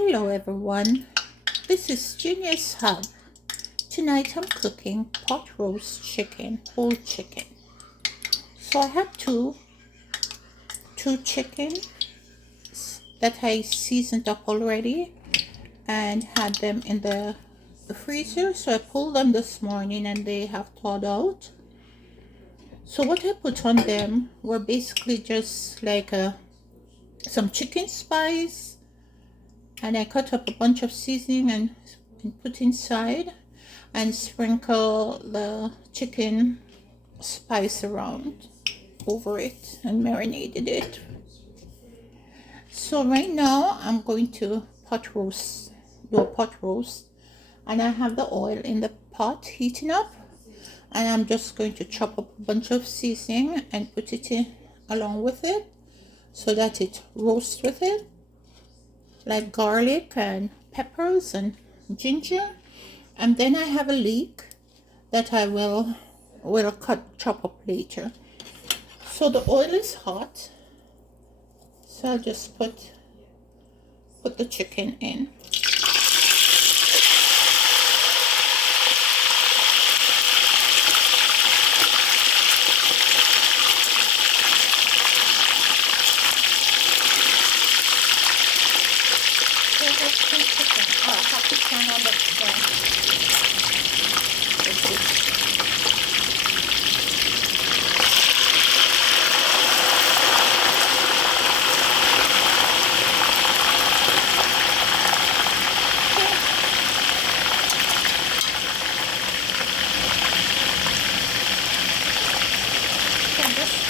Hello everyone, this is Genius Hub. Tonight I'm cooking pot roast chicken, whole chicken. So I have two chickens that I seasoned up already and had them in the freezer. So I pulled them this morning and they have thawed out. So what I put on them were basically just like some chicken spice, and I cut up a bunch of seasoning and put inside and sprinkle the chicken spice around over it and marinated it. So right now I'm going to do a pot roast, and I have the oil in the pot heating up, and I'm just going to chop up a bunch of seasoning and put it in along with it so that it roasts with it, like garlic and peppers and ginger. And then I have a leek that I will chop up later. So the oil is hot, so I'll just put the chicken in. I have to turn on the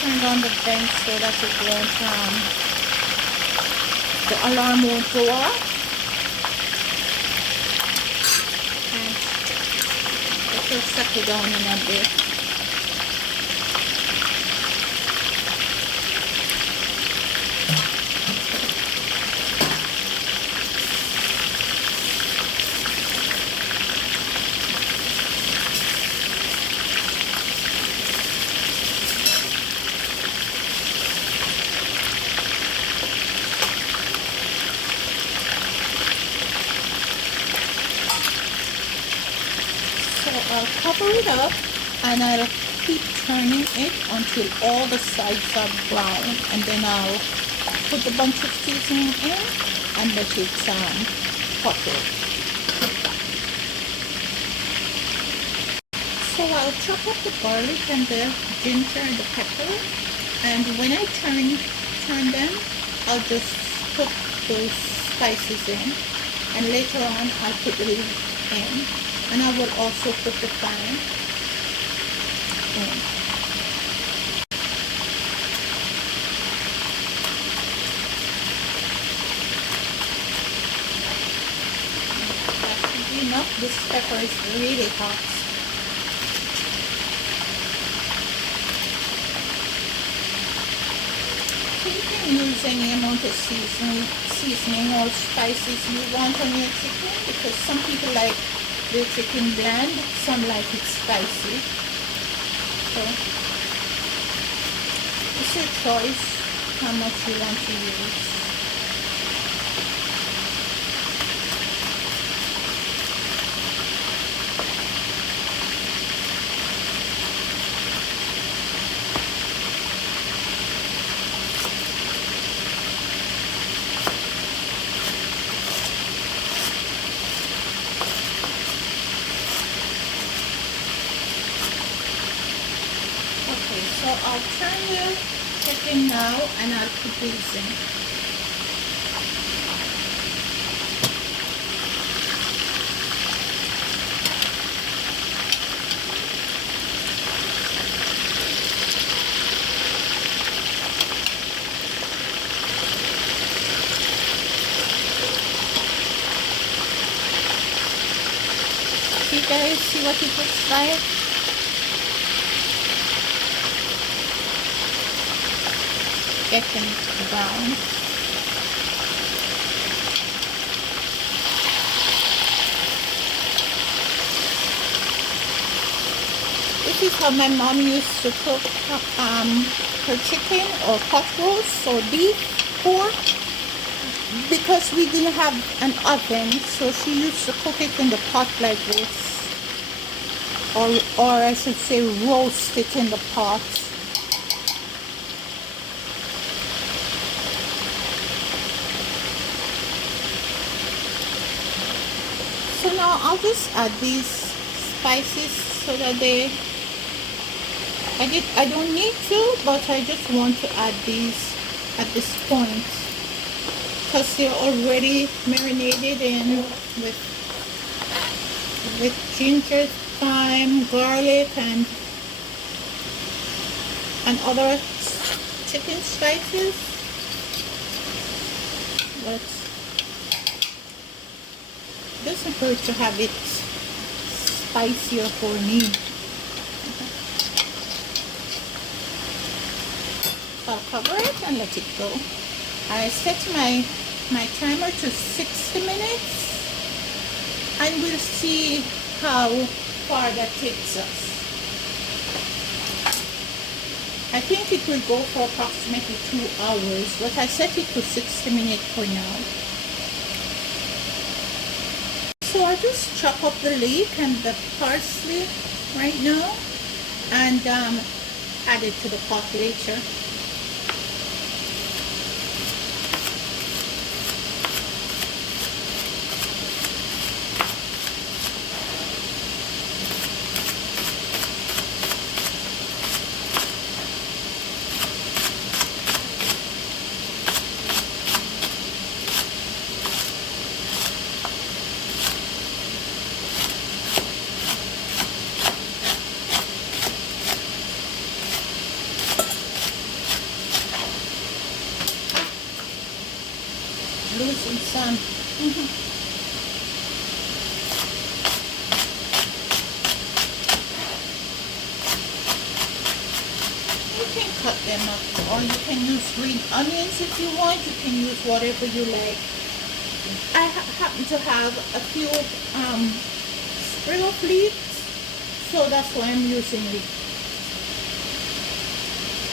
turned on the vent so that it won't, the alarm won't go off, and it will settle down in a bit. I'll cover it up and I'll keep turning it until all the sides are brown, and then I'll put a bunch of seasoning in and let it pucker. So I'll chop up the garlic and the ginger and the pepper, and when I turn them, I'll just put those spices in, and later on I'll put the leek in. And I will also put the thyme in. That should be enough. This pepper is really hot. So you can use any amount of seasoning or spices you want on your chicken, because some people like the chicken bland, some like it spicy. So it's your choice how much you want to use. So I'll turn the chicken now and I'll put these in. You guys see what it looks like? Getting brown. This is how my mom used to cook her chicken or pot roast, or beef, pork. because we didn't have an oven, so she used to cook it in the pot like this, or I should say roast it in the pot. So now I'll just add these spices so that I don't need to, but I just want to add these at this point because they're already marinated in with ginger, thyme, garlic, and other chicken spices. But it doesn't hurt to have it spicier for me. So I'll cover it and let it go. I set my timer to 60 minutes and we'll see how far that takes us. I think it will go for approximately 2 hours, but I set it to 60 minutes for now. So I just chop up the leek and the parsley right now and add it to the pot later. Losing some. You can cut them up, or you can use green onions if you want. You can use whatever you like. I happen to have a few sprig of leeks, so that's why I'm using leeks.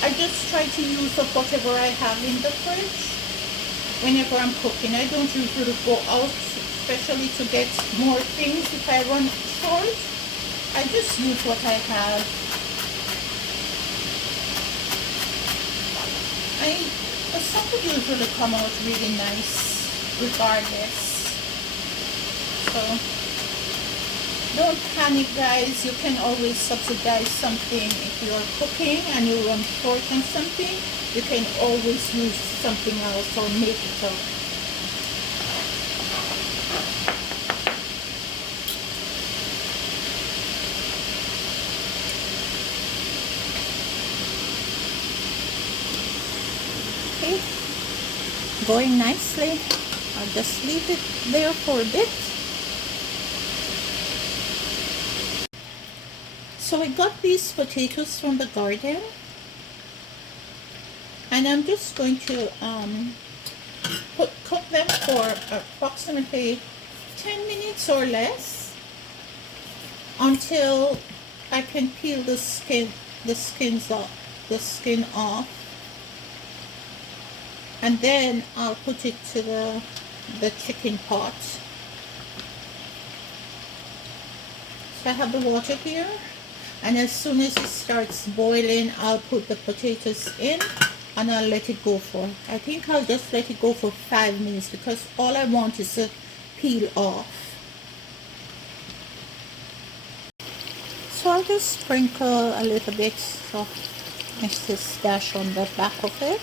I just try to use up whatever I have in the fridge whenever I'm cooking. I don't usually go out, especially to get more things if I run short. I just use what I have. The supper usually come out really nice regardless. So don't panic, guys. You can always subsidize something. If you're cooking and you run short on something, you can always use something else or make it up. Okay, going nicely. I'll just leave it there for a bit. So I got these potatoes from the garden, and I'm just going to cook them for approximately 10 minutes or less until I can peel the skin off, and then I'll put it to the chicken pot. So I have the water here, and as soon as it starts boiling, I'll put the potatoes in and I'll let it go for, I think I'll just let it go for 5 minutes because all I want is to peel off. So I'll just sprinkle a little bit of Mrs. Dash on the back of it.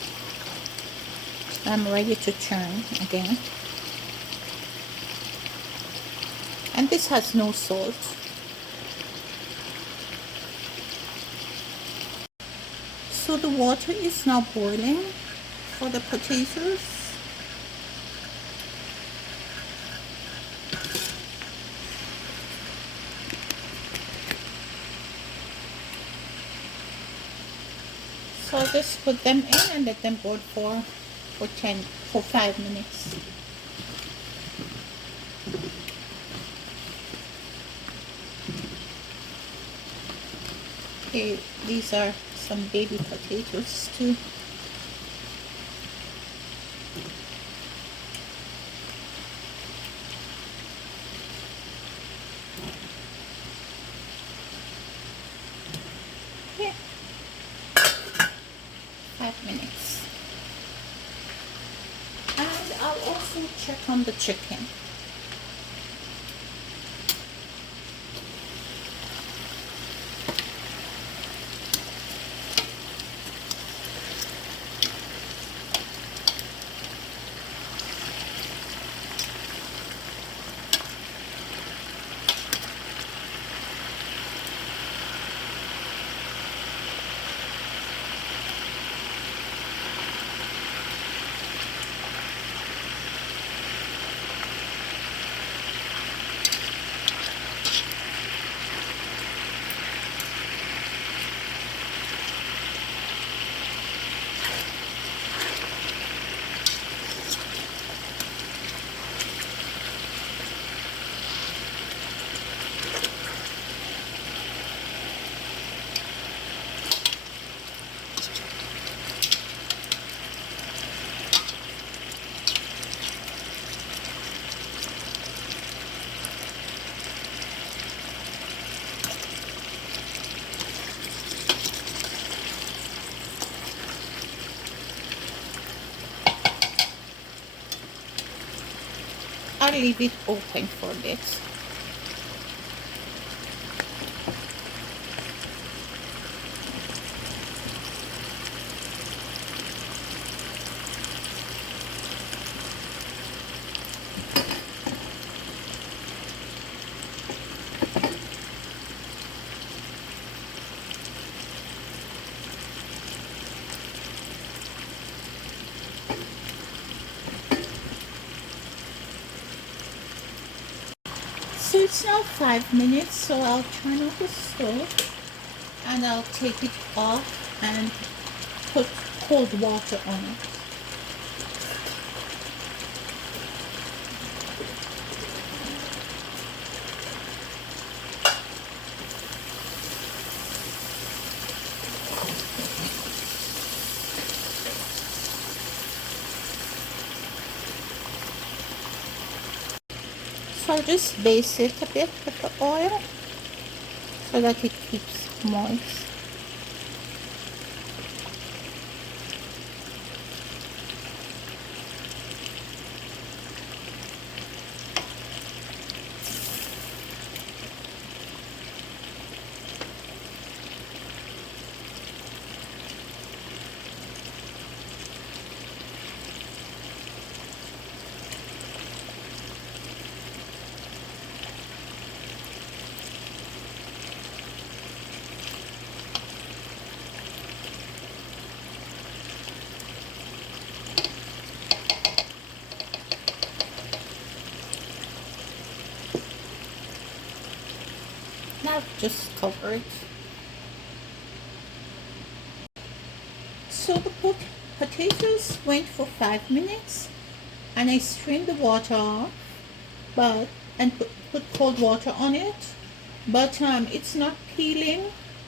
I'm ready to turn again. And this has no salt. So the water is now boiling for the potatoes. So I'll just put them in and let them boil for 5 minutes. Okay, these are some baby potatoes too. check on the chicken. I'll leave it open for a bit. So it's now 5 minutes, so I'll turn off the stove and I'll take it off and put cold water on it. So I'll just baste it a bit with the oil so that it keeps moist. Now just cover it. So the potatoes went for 5 minutes and I strained the water off and put cold water on it, but it's not peeling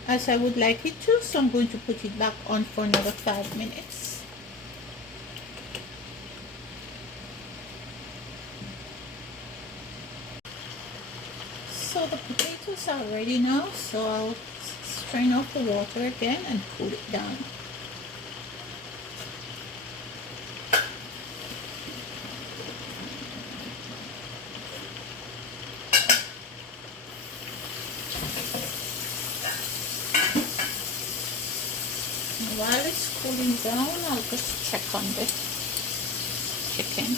as I would like it to, so I'm going to put it back on for another 5 minutes. So the potatoes are ready now, so I'll strain off the water again and cool it down. And while it's cooling down, I'll just check on the chicken.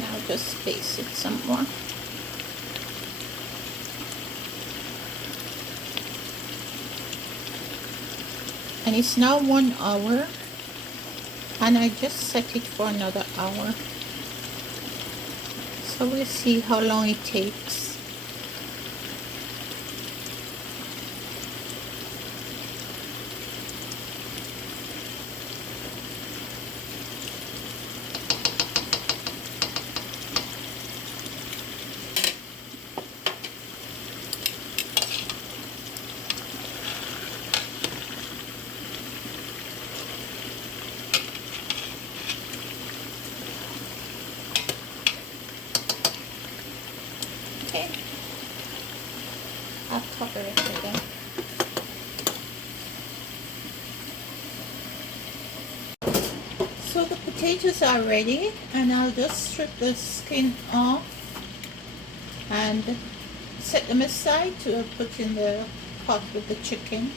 Now just place it some more. And it's now 1 hour, and I just set it for another hour, so we'll see how long it takes. Okay, I'll cover it again. So the potatoes are ready, and I'll just strip the skin off and set them aside to put in the pot with the chicken.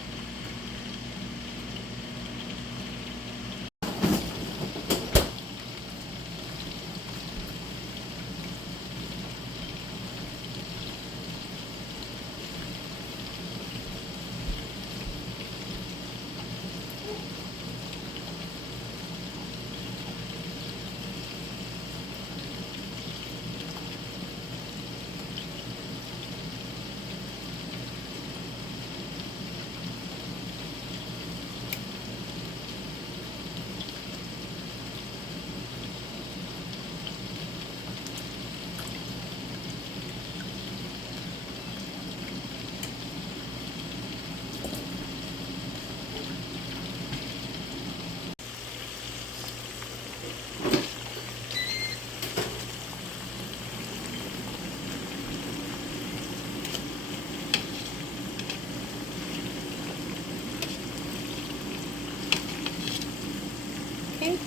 Okay.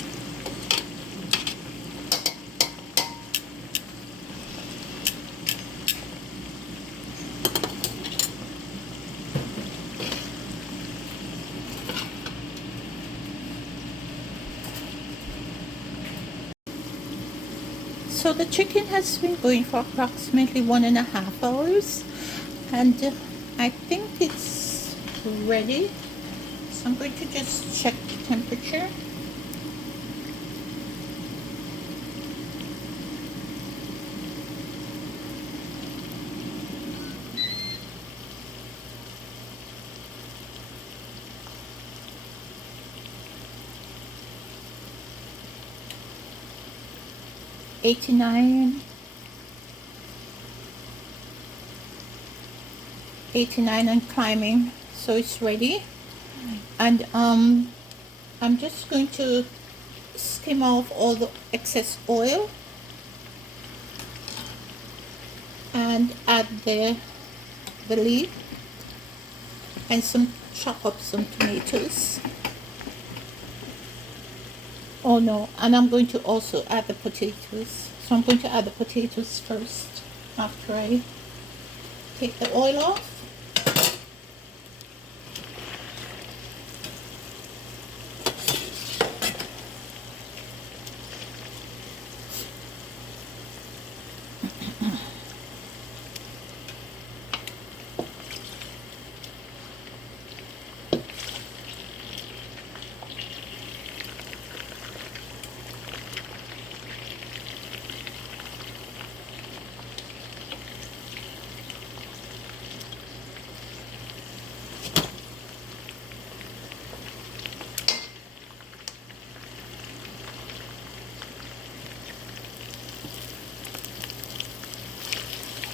So the chicken has been going for approximately 1.5 hours, and I think it's ready. So I'm going to just check the temperature. Eighty-nine and climbing, so it's ready. And I'm just going to skim off all the excess oil and add the lid and chop up some tomatoes. Oh no, and I'm going to also add the potatoes. So I'm going to add the potatoes first after I take the oil off.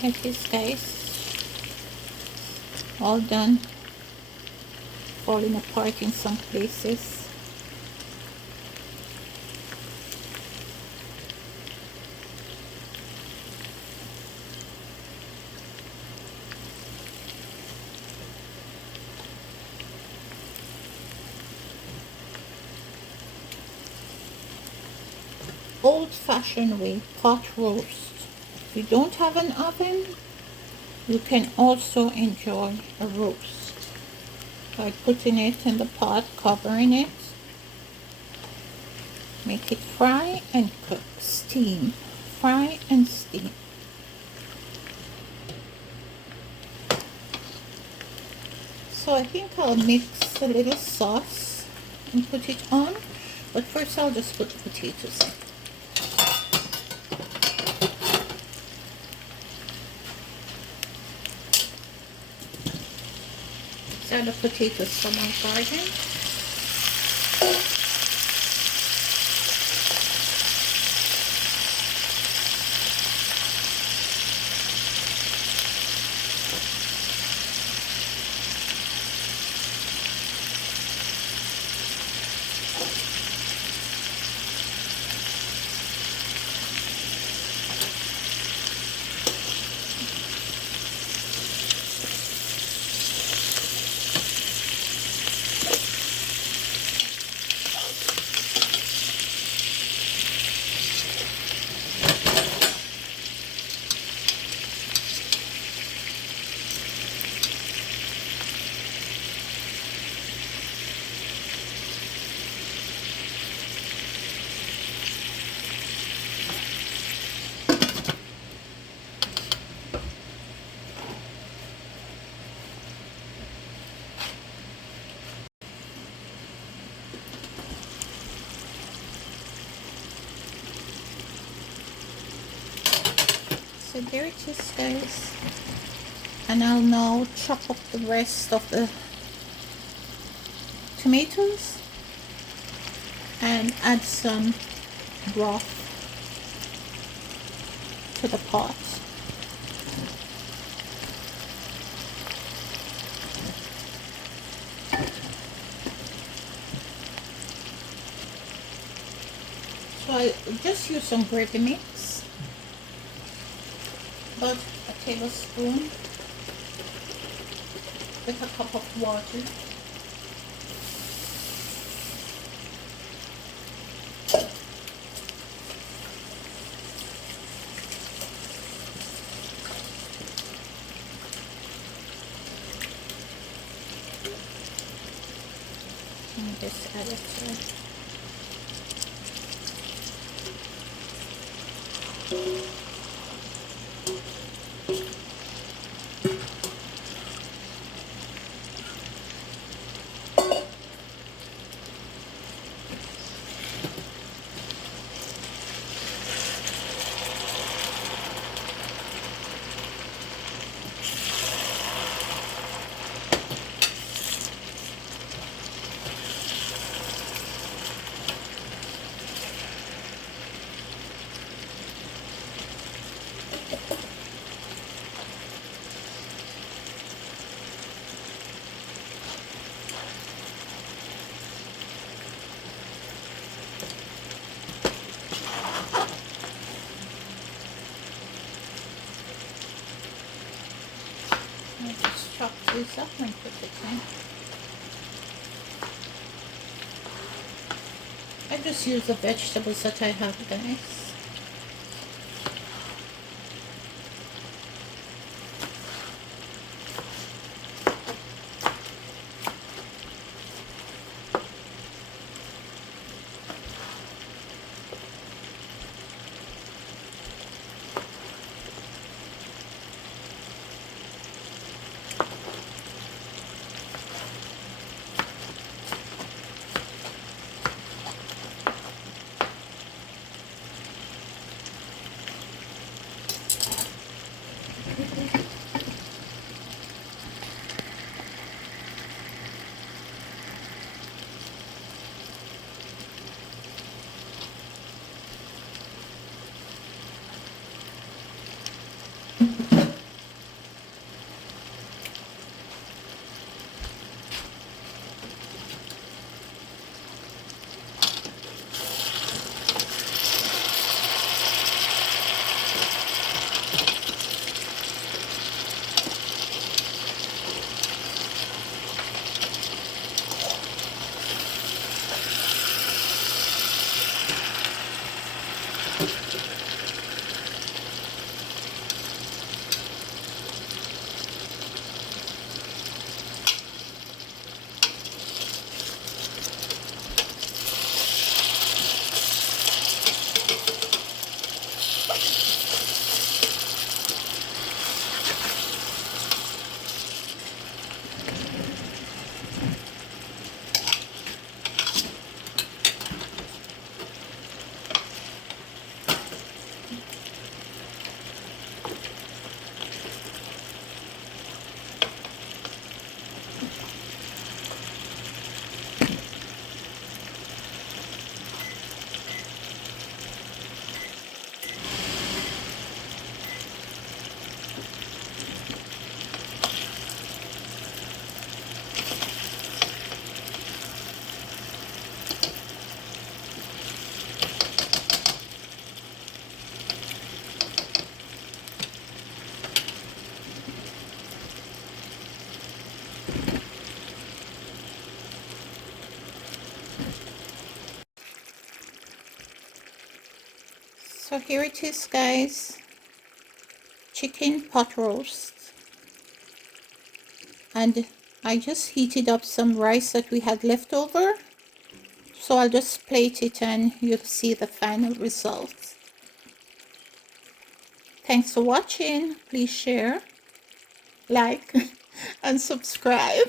Like this, guys, all done, falling apart in some places. Old-fashioned way, pot roast. If you don't have an oven, you can also enjoy a roast by putting it in the pot, covering it, make it fry and cook, steam fry and steam. So I think I'll mix a little sauce and put it on, but first I'll just put the potatoes in. These are the potatoes from my garden. So there it is, guys, and I'll now chop up the rest of the tomatoes and add some broth to the pot. So I just use some gravy mix, about a tablespoon with a cup of water. And just add it to it. I just chop these up and put it in. I just use the vegetables that I have, guys. So here it is, guys. Chicken pot roast. And I just heated up some rice that we had left over. So I'll just plate it and you'll see the final result. Thanks for watching. Please share, like, and subscribe.